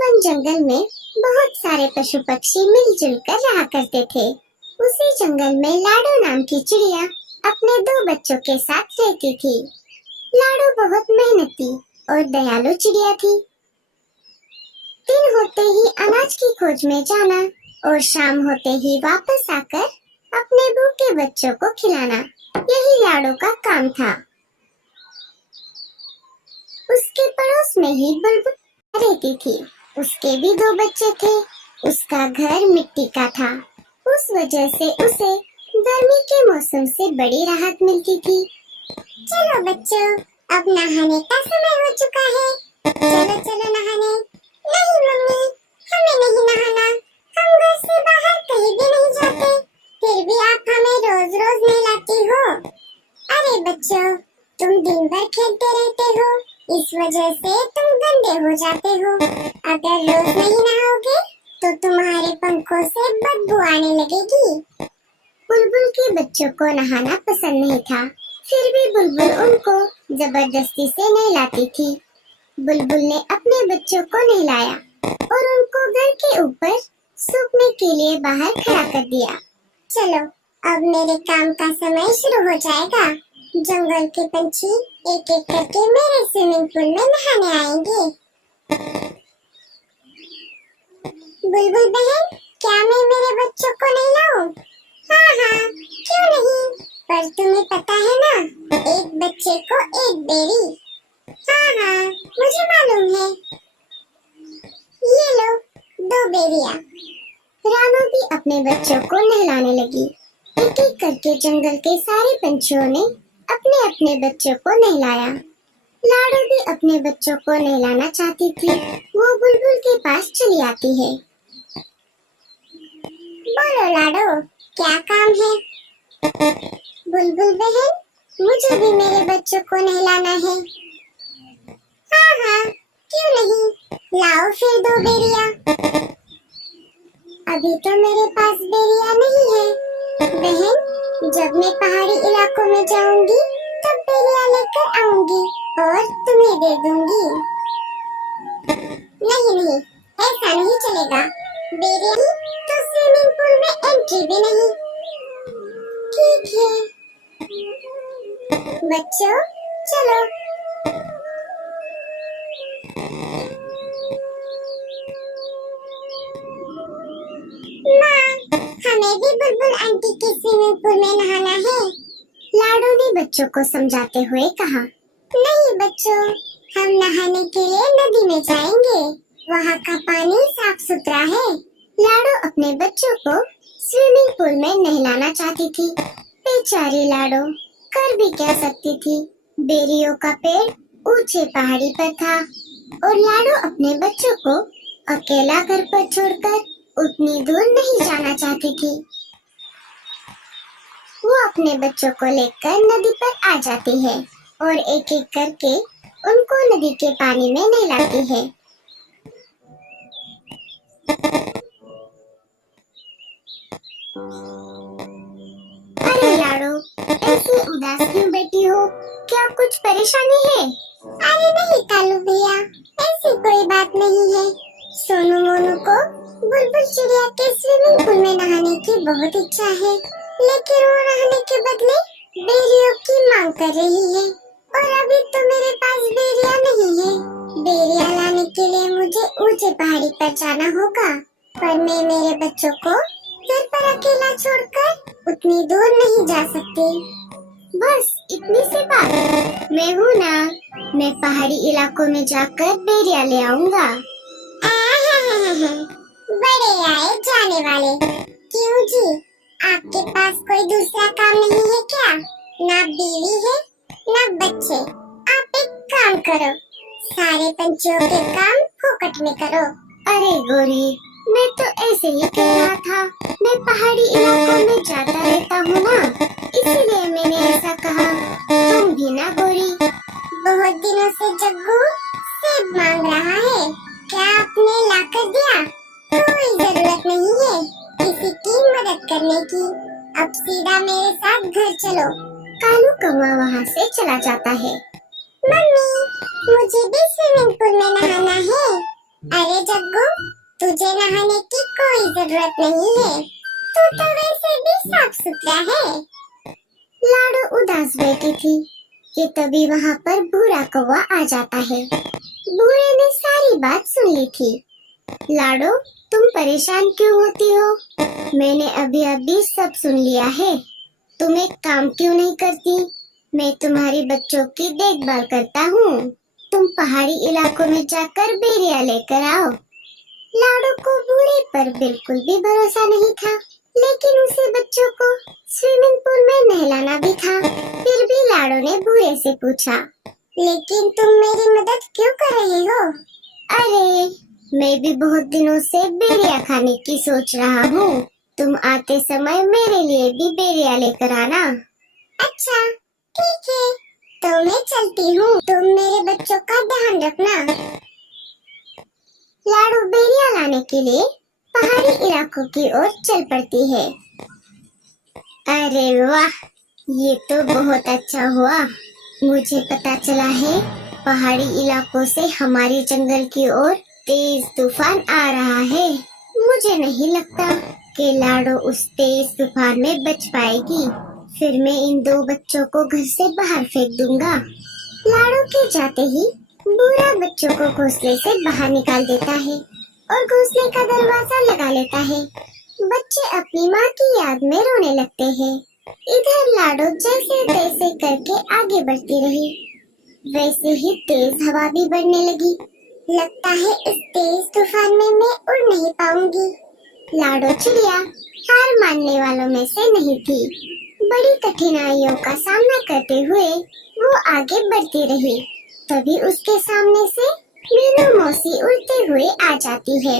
One जंगल में बहुत सारे पशु पक्षी मिलजुल कर रहा करते थे। उसी जंगल में लाडो नाम की चिड़िया अपने दो बच्चों के साथ रहती थी। लाडो बहुत मेहनती और दयालु चिड़िया थी। दिन होते ही अनाज की खोज में जाना और शाम होते ही वापस आकर अपने भूखे बच्चों को खिलाना, यही लाडो का काम था। उसके पड़ोस में ही बुलबुल रहती थी। उसके भी दो बच्चे थे। उसका घर मिट्टी का था। उस वजह से उसे गर्मी के मौसम से बड़ी राहत मिलती थी। चलो बच्चों, अब नहाने का समय हो चुका है। चलो चलो नहाने। नहीं मम्मी, हमें नहीं नहाना। हम घर से बाहर कहीं भी नहीं जाते। फिर भी आप हमें रोज रोज नहलाती हो। अरे बच्चों, तुम दिन भर खेलते रहते हो, इस वजह से तुम गंदे हो जाते हो। अगर रोज नहीं नहाओगे तो तुम्हारे पंखों से बदबू आने लगेगी। बुलबुल के बच्चों को नहाना पसंद नहीं था, फिर भी बुलबुल उनको जबरदस्ती से नहलाती थी। बुलबुल ने अपने बच्चों को नहलाया और उनको घर के ऊपर सूखने के लिए बाहर खड़ा कर दिया। चलो, अब मेरे काम का समय शुरू हो जाएगा। जंगल के पंछी एक एक करके मेरे स्विमिंग पूल में नहाने आएंगे। बुलबुल बहन, क्या मैं मेरे बच्चों को नहलाऊं? हाँ हाँ, क्यों नहीं, पर तुम्हें पता है ना, एक बच्चे को एक बेरी। हाँ हाँ, मुझे मालूम है। ये लो, दो बेरियां। रानू भी अपने बच्चों को नहलाने लगी। एक एक करके जंगल के सारे पंछियों ने अपने अपने बच्चों को नहलाया। लाडो भी अपने बच्चों को नहलाना चाहती थी। वो बुलबुल के पास चली आती है। बोलो लाडो, क्या काम है? बुलबुल बहन, मुझे भी मेरे बच्चों को नहलाना है। हाँ हाँ, क्यों नहीं, लाओ फिर दो बेरियां। अभी तो मेरे पास बेरियां नहीं है। बहन, जब मैं पहाड़ी इलाकों में जाऊंगी तब बेरियां लेकर आऊंगी और तुम्हें दे दूंगी। नहीं नहीं, ऐसा नहीं चलेगा। बेरियां ही तो स्विमिंग पूल में एंट्री भी नहीं। ठीक है बच्चों, चलो। माँ, हमें भी बुलबुल आंटी के स्विमिंग पूल में नहाना है। लाडो ने बच्चों को समझाते हुए कहा। नहीं बच्चों, हम नहाने के लिए नदी में जाएंगे। वहाँ का पानी साफ सुथरा है। लाडो अपने बच्चों को स्विमिंग पूल में नहलाना चाहती थी। बेचारी लाडो कर भी क्या सकती थी। बेरियों का पेड़ ऊंचे पहाड़ी पर था और लाडो अपने बच्चों को अकेला घर पर छोड़कर उतनी दूर नहीं जाना चाहती थी। वो अपने बच्चों को लेकर नदी पर आ जाती है और एक एक करके उनको नदी के पानी में नहलाती है। अरे लाडो, ऐसे उदास क्यों बैठी हो? क्या कुछ परेशानी है? अरे नहीं कालू भैया, ऐसी कोई बात नहीं है। सोनू मोनू को बुलबुल चिड़िया के स्विमिंग पूल में नहाने की बहुत इच्छा है, लेकिन वो नहाने के बदले बेरियों की मांग कर रही है और अभी तो मेरे पास बेरिया नहीं है। बेरिया लाने के लिए मुझे ऊंचे पहाड़ी पर जाना होगा, पर मैं मेरे बच्चों को घर पर अकेला छोड़कर उतनी दूर नहीं जा सकती। बस इतनी सी बात, मैं हूँ ना, मैं पहाड़ी इलाकों में जाकर बेरिया ले आऊंगा। बड़े आए जाने वाले। क्यों जी, आपके पास कोई दूसरा काम नहीं है क्या? ना बीवी है ना बच्चे। आप एक काम करो, सारे पंछियों के काम फोकट में करो। अरे गोरी, मैं तो ऐसे ही कह रहा था। मैं पहाड़ी इलाकों में जाता रहता हूँ ना, इसीलिए मैंने ऐसा कहा। तुम भी ना गोरी। बहुत दिनों से जग्गू सेब मांग रहा है, क्या आपने लाकर दिया? कोई जरूरत नहीं है किसी की मदद करने की। अब सीधा मेरे साथ घर चलो। कालू कौवा वहाँ से चला जाता है। मम्मी, मुझे भी स्विमिंग पूल में नहाना है। अरे जग्गू, तुझे नहाने की कोई जरूरत नहीं है। तू तो वैसे भी साफ सुथरा है। लाडो उदास बैठी थी कि तभी वहाँ पर भूरा कौवा आ जाता है। भूरे ने सारी बात सुन ली थी। लाडो, तुम परेशान क्यों होती हो? मैंने अभी अभी सब सुन लिया है। तुम एक काम क्यों नहीं करती? मैं तुम्हारी बच्चों की देखभाल करता हूँ। तुम पहाड़ी इलाकों में जाकर बेरिया लेकर आओ। लाडो को बूढ़े पर बिल्कुल भी भरोसा नहीं था, लेकिन उसे बच्चों को स्विमिंग पूल में नहलाना भी था। फिर भी लाडो ने बूढ़े से पूछा, लेकिन तुम मेरी मदद क्यों कर रहे हो? अरे, मैं भी बहुत दिनों से बेरिया खाने की सोच रहा हूँ। तुम आते समय मेरे लिए भी बेरिया लेकर आना। अच्छा, ठीक है, तो मैं चलती हूँ। तुम मेरे बच्चों का ध्यान रखना। लाडो बेरिया लाने के लिए पहाड़ी इलाकों की ओर चल पड़ती है। अरे वाह, ये तो बहुत अच्छा हुआ। मुझे पता चला है पहाड़ी इलाकों से हमारे जंगल की ओर तेज तूफान आ रहा है। मुझे नहीं लगता कि लाडो उस तेज तूफान में बच पाएगी। फिर मैं इन दो बच्चों को घर से बाहर फेंक दूंगा। लाडो के जाते ही बूढ़ा बच्चों को घोंसले से बाहर निकाल देता है और घोंसले का दरवाजा लगा लेता है। बच्चे अपनी माँ की याद में रोने लगते हैं। इधर लाडो जैसे तैसे करके आगे बढ़ती रही। वैसे ही तेज हवा भी बढ़ने लगी। लगता है इस तेज तूफान में मैं उड़ नहीं पाऊंगी। लाडो चिड़िया हार मानने वालों में से नहीं थी। बड़ी कठिनाइयों का सामना करते हुए वो आगे बढ़ती रही। तभी उसके सामने से मीनू मौसी उड़ते हुए आ जाती है।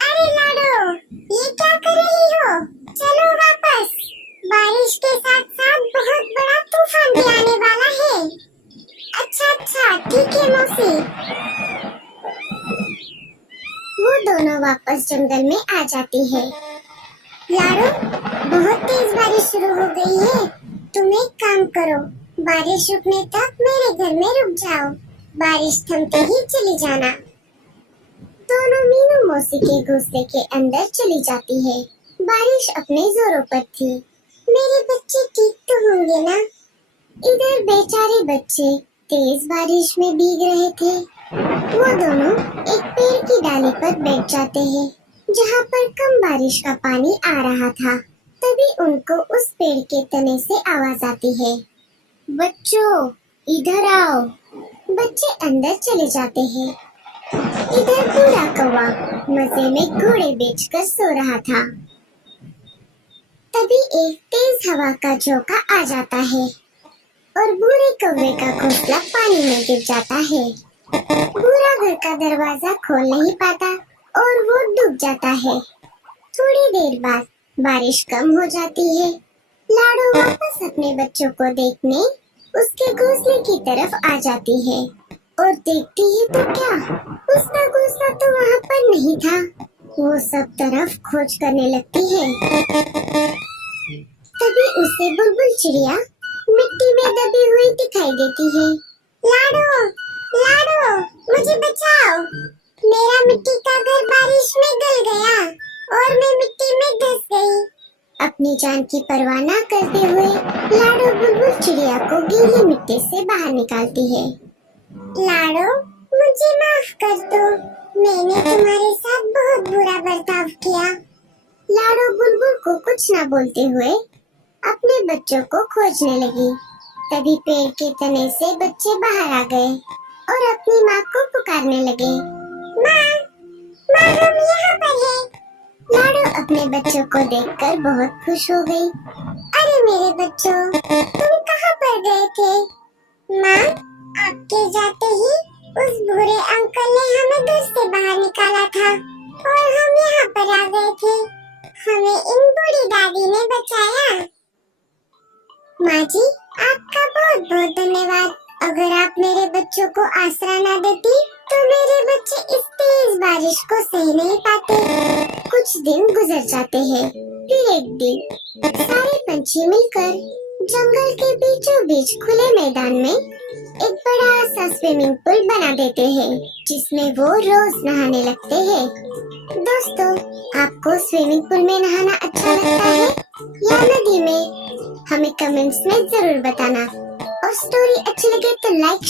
अरे लाडो, ये क्या कर रही हो? चलो वापस। बारिश के साथ साथ बहुत बड़ा तूफान भी आने वाला है। अच्छा अच्छा, ठीक है मौसी। वो दोनों वापस जंगल में आ जाती है। लाडो, बहुत तेज बारिश शुरू हो गई है। तुम एक काम करो, बारिश रुकने तक मेरे घर में रुक जाओ। बारिश थमते ही चली जाना। दोनों मीनू मौसी के घोंसले के अंदर चली जाती है। बारिश अपने जोरों पर थी। मेरे बच्चे ठीक तो होंगे ना? इधर बेचारे बच्चे तेज बारिश में भीग रहे थे। वो दोनों एक पेड़ की डाली पर बैठ जाते हैं, जहाँ पर कम बारिश का पानी आ रहा था। तभी उनको उस पेड़ के तने से आवाज आती है, बच्चों इधर आओ। बच्चे अंदर चले जाते हैं। इधर बूढ़ा कौवा मजे में घोड़े बेचकर सो रहा था। तभी एक तेज हवा का झोंका आ जाता है और बूढ़े कौवे का घोंसला पानी में गिर जाता है। बूढ़ा घर का दरवाजा खोल नहीं पाता और वो डूब जाता है। थोड़ी देर बाद बारिश कम हो जाती है। लाडो वापस अपने बच्चों को देखने उसके घोंसले की तरफ आ जाती है और देखती है तो क्या, उसका घोंसला तो वहाँ पर नहीं था। वो सब तरफ खोज करने लगती है। तभी उसे बुलबुल चिड़िया मिट्टी में दबी हुई दिखाई देती है। लाडो, लाडो, मुझे बचाओ। मेरा मिट्टी का घर बारिश में गल गया और मैं मिट्टी में धंस गई। अपनी जान की परवाह न करते हुए लाडो बुलबुल चिड़िया को गीली मिट्टी से बाहर निकालती है। लाडो, मुझे माफ कर दो। मैंने तुम्हारे साथ बहुत बुरा बर्ताव किया। लाडो बुलबुल को कुछ न बोलते हुए अपने बच्चों को खोजने लगी। तभी पेड़ के तने से बच्चे बाहर आ गए और अपनी माँ को पुकारने लगे, माँ, माँ हम यहाँ पर हैं। लाडो अपने बच्चों को देखकर बहुत खुश हो गई। अरे मेरे बच्चों, तुम कहाँ पर गए थे? माँ, आपके जाते ही उस बूढ़े अंकल ने हमें घर से बाहर निकाला था और हम यहाँ पर आ गए थे। हमें इन बूढ़ी दादी ने बचाया। माँ जी, आपका बहुत बहुत धन्यवाद। अगर आप मेरे बच्चों को आसरा न देती तो मेरे बच्चे इस तेज बारिश को सह नहीं पाते। कुछ दिन गुजर जाते हैं। फिर एक दिन सारे पंछी मिलकर जंगल के बीचों बीच खुले मैदान में एक बड़ा सा स्विमिंग पूल बना देते हैं जिसमें वो रोज नहाने लगते हैं। दोस्तों, आपको स्विमिंग पूल में नहाना अच्छा लगता है या नदी में? हमें कमेंट्स में जरूर बताना। और स्टोरी अच्छी लगे तो लाइक